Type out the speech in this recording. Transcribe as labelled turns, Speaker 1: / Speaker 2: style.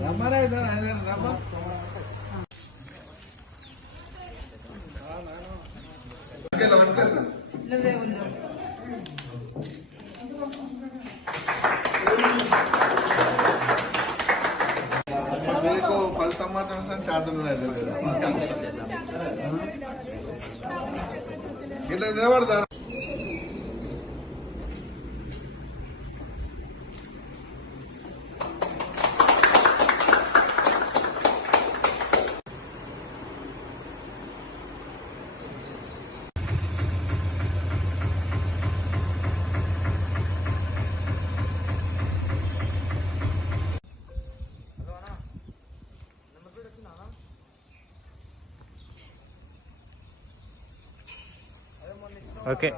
Speaker 1: రమ్మరా ఇద్దరు రమ్మ నువ్వే ఉన్నావు
Speaker 2: పది సంవత్సరం చేద్దాం ఇట్లా నిలబడతారు
Speaker 3: ഓക്കെ